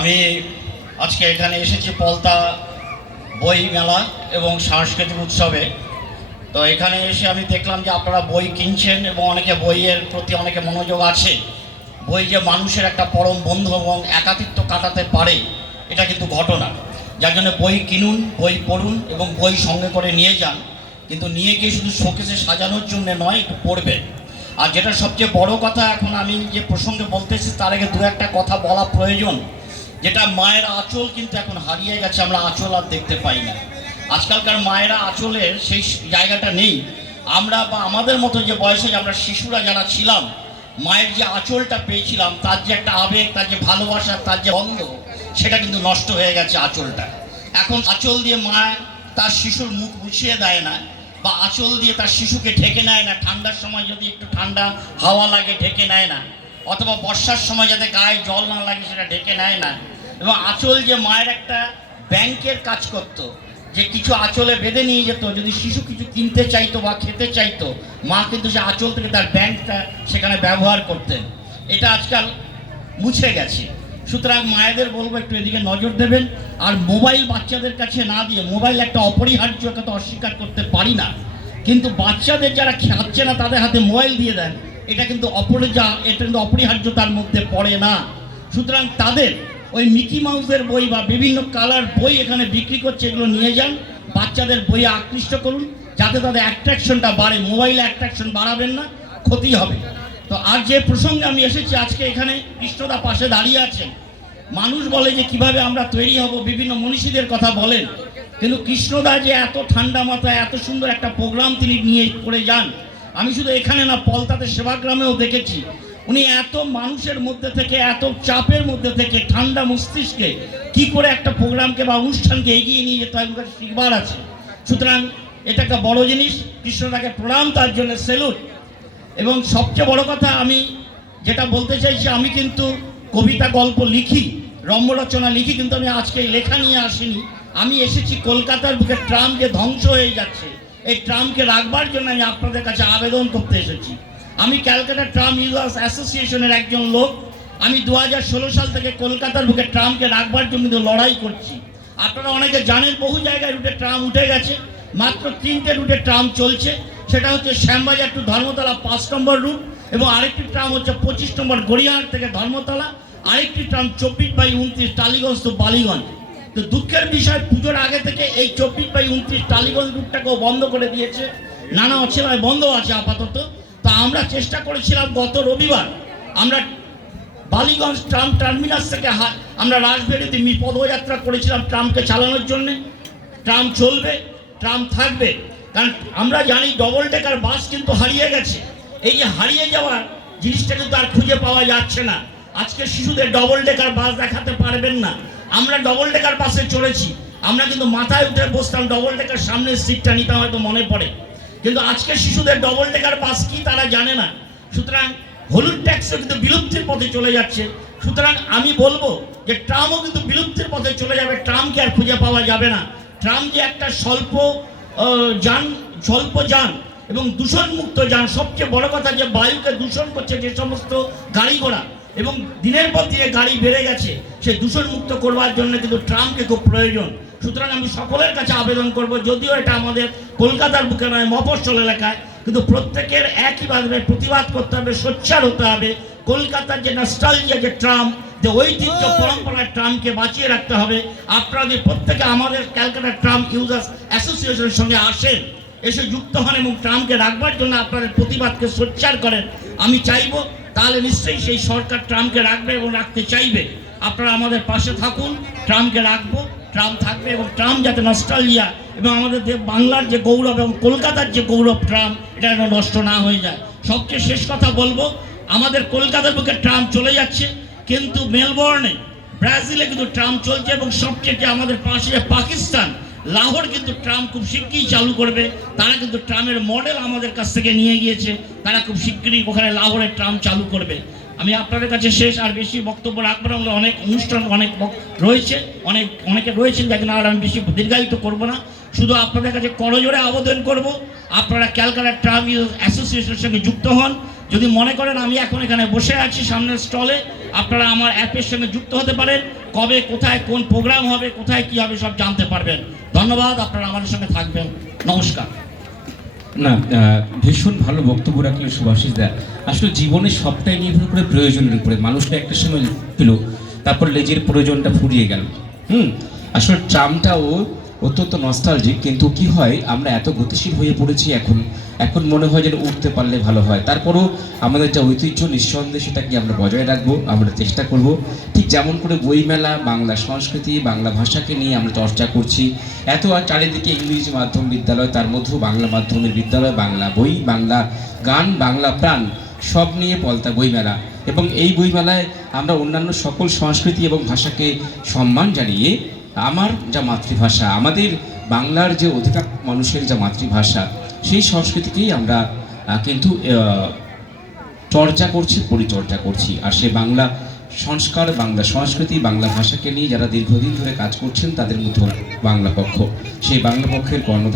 আমি আজকে এখানে এসেছি পলতা বই মেলা এবং সাংস্কৃতিক উৎসবে। তো এখানে এসে আমি দেখলাম যে আপনারা বই কিনছেন এবং অনেকে বইয়ের প্রতি অনেকে মনোযোগ আছে। বই যে মানুষের একটা পরম বন্ধু এবং একাকিত্ব কাটাতে পারে এটা কিন্তু ঘটনা। যার জন্য বই কিনুন, বই পড়ুন এবং বই সঙ্গে করে নিয়ে যান, কিন্তু নিয়ে গিয়ে শুধু শোকেসে সাজানোর জন্য নয়, একটু পড়বেন। আর যেটা সবচেয়ে বড় কথা, এখন আমি যে প্রসঙ্গে বলতেছি তার আগে দু একটা কথা বলা প্রয়োজন। যেটা মায়ের আঁচল কিন্তু এখন হারিয়ে গেছে, আমরা আঁচল আর দেখতে পাই না। আজকালকার মায়েরা আঁচলের সেই জায়গাটা নেই। আমরা বা আমাদের মতো যে বয়সে আমরা শিশুরা যারা ছিলাম, মায়ের যে আঁচলটা পেয়েছিলাম, তার যে একটা আবেগ, তার যে ভালোবাসা, তার যে বন্ধ, সেটা কিন্তু নষ্ট হয়ে গেছে আঁচলটা। এখন আঁচল দিয়ে মা তার শিশুর মুখ মুছিয়ে দেয় না, বা আঁচল দিয়ে তার শিশুকে ঢেকে নেয় না। ঠান্ডার সময় যদি একটু ঠান্ডা হাওয়া লাগে ঢেকে নেয় না, অথবা বর্ষার সময় যাতে গায়ে জল না লাগে সেটা ঢেকে নেয় না। এবং আঁচল যে মায়ের একটা ব্যাংকের কাজ করত, যে কিছু আঁচলে বেঁধে নিয়ে যেত, যদি শিশু কিছু কিনতে চাইতো বা খেতে চাইতো, মা কিন্তু সে আঁচল থেকে তার ব্যাংকটা সেখানে ব্যবহার করতেন। এটা আজকাল মুছে গেছে। সুতরাং মায়েদের বলবো একটু এদিকে নজর দেবেন। আর মোবাইল বাচ্চাদের কাছে না দিয়ে, মোবাইল একটা অপরিহার্য, কথা অস্বীকার করতে পারি না, কিন্তু বাচ্চাদের যারা খাচ্ছে না তাদের হাতে মোবাইল দিয়ে দেন, এটা কিন্তু এটা কিন্তু অপরিহার্যতার মধ্যে পড়ে না। সুতরাং তাদের ওই মিকি মাউসের বই বা বিভিন্ন কালার বই এখানে বিক্রি করছে, এগুলো নিয়ে যান, বাচ্চাদের বইয়ে আকৃষ্ট করুন, যাতে তাদের অ্যাট্রাকশনটা বাড়ে। মোবাইলে অ্যাট্রাকশন বাড়াবেন না, ক্ষতি হবে। তো আর যে প্রসঙ্গে আমি এসেছি আজকে, এখানে কৃষ্ণদা পাশে দাঁড়িয়ে আছেন। মানুষ বলে যে কিভাবে আমরা তৈরি হব, বিভিন্ন মনীষীদের কথা বলেন, কিন্তু কৃষ্ণদা যে এত ঠান্ডা মাথায় এত সুন্দর একটা প্রোগ্রাম তিনি নিয়ে করে যান, আমি শুধু এখানে না, পলতাতে সেবাগ্রামেও দেখেছি। উনি এত মানুষের মধ্যে থেকে, এত চাপের মধ্যে থেকে ঠান্ডা মস্তিষ্কে কি করে একটা প্রোগ্রামকে বা অনুষ্ঠানকে এগিয়ে নিয়ে যেতে হয়, কাছে শিখবার আছে। সুতরাং এটা একটা বড় জিনিস। কৃষ্ণদাকে প্রণাম, তার জন্য স্যালুট। এবং সবচেয়ে বড় কথা আমি যেটা বলতে চাইছি, আমি কিন্তু কবিতা গল্প লিখি, রম্য রচনা লিখি, কিন্তু আমি আজকে লেখা নিয়ে আসিনি। আমি এসেছি কলকাতার বুকে ট্রাম যে ধ্বংস হয়ে যাচ্ছে, এই ট্রামকে রাখবার জন্য আমি আপনাদের কাছে আবেদন করতে এসেছি। আমি ক্যালকাটা ট্রাম ইউজার্স অ্যাসোসিয়েশনের একজন লোক। আমি 2016 সাল থেকে কলকাতার বুকে ট্রামকে রাখবার জন্য লড়াই করছি। আপনারা অনেকে জানেন, বহু জায়গায় রুটে ট্রাম উঠে গেছে, মাত্র 3টে রুটে ট্রাম চলছে। সেটা হচ্ছে শ্যামবাজার টু ধর্মতলা 5 নম্বর রুট, এবং আরেকটি ট্রাম হচ্ছে 25 নম্বর গড়িয়াহাট থেকে ধর্মতলা, আরেকটি ট্রাম 24/29 টালিগঞ্জ টু বালিগঞ্জ। তো দুঃখের বিষয়, পুজোর আগে থেকে এই 24/29 টালিগঞ্জ রুটটাকেও বন্ধ করে দিয়েছে, নানা অচেনায় বন্ধ আছে আপাতত। তা আমরা চেষ্টা করেছিলাম গত রবিবার, আমরা বালিগঞ্জ ট্রাম টার্মিনাস থেকে আমরা রাজবেরিতে পদযাত্রা করেছিলাম ট্রামকে চালানোর জন্য। ট্রাম চলবে, ট্রাম থাকবে, কারণ আমরা জানি ডবল ডেকার বাস কিন্তু হারিয়ে গেছে। এই যে হারিয়ে যাওয়ার জিনিসটা কিন্তু আর খুঁজে পাওয়া যাচ্ছে না। আজকে শিশুদের ডবল ডেকার বাস দেখাতে পারবেন না। আমরা ডবল ডেকার বাসে চড়েছি, আমরা কিন্তু মাথায় উঠে বসতাম, ডবল ডেকার সামনের সিটটা নিতাম, হয়তো মনে পড়ে। কিন্তু আজকে শিশুদের ডবল ডেকার বাস কি তারা জানে না। সুতরাং হলুদ ট্যাক্সও কিন্তু বিলুপ্তির পথে চলে যাচ্ছে। সুতরাং আমি বলবো যে ট্রামও কিন্তু বিলুপ্তির পথে চলে যাবে, ট্রামকে আর খুঁজে পাওয়া যাবে না। ট্রাম যে একটা স্বল্প যান এবং দূষণমুক্ত যান। সবচেয়ে বড় কথা, যে বায়ুকে দূষণ করছে যে সমস্ত গাড়ি ঘোড়া, এবং দিনের পর দিনে গাড়ি বেড়ে গেছে, সেই দূষণমুক্ত করবার জন্য কিন্তু ট্রামকে খুব প্রয়োজন। সুতরাং আমি সকলের কাছে আবেদন করব, যদিও এটা আমাদের কলকাতার বুকে নয়, মফস্বল এলাকায়, কিন্তু প্রত্যেকের একইভাবে প্রতিবাদ করতে হবে, সোচ্চার হতে হবে। কলকাতার যে নস্টালজিয়া, যে ট্রাম, যে ঐতিহ্য পরম্পরার ট্রামকে বাঁচিয়ে রাখতে হবে। আপনারা যদি প্রত্যেকে আমাদের ক্যালকাটা ট্রাম ইউজার্স অ্যাসোসিয়েশনের সঙ্গে আসেন, এসে যুক্ত হন এবং ট্রামকে রাখবার জন্য আপনাদের প্রতিবাদকে সোচ্চার করেন, আমি চাইব, তাহলে নিশ্চয়ই সেই সরকার ট্রামকে রাখবে এবং রাখতে চাইবে। আপনারা আমাদের পাশে থাকুন, ট্রামকে রাখবো, ট্রাম থাকবে, এবং ট্রাম যাতে নস্টালজিয়া এবং আমাদের বাংলার যে গৌরব এবং কলকাতার যে গৌরব, ট্রাম, এটা যেন নষ্ট না হয়ে যায়। সবচেয়ে শেষ কথা বলবো, আমাদের কলকাতার বুকে ট্রাম চলে যাচ্ছে, কিন্তু মেলবোর্নে, ব্রাজিলে কিন্তু ট্রাম চলছে, এবং সবচেয়ে আমাদের পাশে পাকিস্তান, লাহোর কিন্তু ট্রাম খুব শিগগিরই চালু করবে। তারা কিন্তু ট্রামের মডেল আমাদের কাছ থেকে নিয়ে গিয়েছে, তারা খুব শিগগিরই ওখানে লাহোরের ট্রাম চালু করবে। আমি আপনাদের কাছে শেষ আর বেশি বক্তব্য রাখবো না, অনেক অনুষ্ঠান রয়েছে, অনেকে রয়েছেন, দেখেন, আর আমি বেশি দীর্ঘায়িত করবো না। শুধু আপনাদের কাছে করজোড়ে আবেদন করব, আপনারা ক্যালকাটা ট্রাম অ্যাসোসিয়েশনের সঙ্গে যুক্ত হন। যদি মনে করেন আমি এখন এখানে বসে আছি সামনের স্টলে, আপনারা আমার অ্যাপের সঙ্গে যুক্ত হতে পারেন। কবে কোথায় কোন প্রোগ্রাম হবে, কোথায় কি হবে সব জানতে পারবেন। ধন্যবাদ, আপনারা আমাদের সঙ্গে থাকবেন। নমস্কার। না, ভীষণ ভালো বক্তব্য রাখলেন সুভাষিস দা। আসলে জীবনে সবটাই নির্ভর করে প্রয়োজনের উপরে। মানুষটা একটা সময় পেল, তারপর লেজের প্রয়োজনটা ফুরিয়ে গেল। আসলে ট্রামটাও অত্যন্ত নস্টালজিক, কিন্তু কি হয়, আমরা এত গতিশীল হয়ে পড়েছি এখন। এখন মনে হয় যেন উঠতে পারলে ভালো হয়। তারপরও আমাদের যে ঐতিহ্য, নিঃসন্দেহে সেটাকে আমরা বজায় রাখবো, আমরা চেষ্টা করব। ঠিক যেমন করে বইমেলা, বাংলা সংস্কৃতি, বাংলা ভাষাকে নিয়ে আমরা চর্চা করছি। এত আর চারিদিকে ইংরেজি মাধ্যম বিদ্যালয়, তার মধ্যেও বাংলা মাধ্যমের বিদ্যালয়, বাংলা বই, বাংলা গান, বাংলা প্রাণ, সব নিয়ে পলতা বইমেলা। এবং এই বইমেলায় আমরা অন্যান্য সকল সংস্কৃতি এবং ভাষাকে সম্মান জানিয়ে আমার যা মাতৃভাষা, আমাদের বাংলার যে অধিকার মানুষের যা মাতৃভাষা, সেই সংস্কৃতিকেই আমরা কিন্তু চর্চা করছি, পরিচর্যা করছি। আর সে বাংলা সংস্কার, বাংলা সংস্কৃতি, বাংলা ভাষাকে নিয়ে যারা দীর্ঘদিন ধরে কাজ করছেন, তাদের মধ্যে বাংলা পক্ষ, সেই বাংলা পক্ষের কর্ণধার।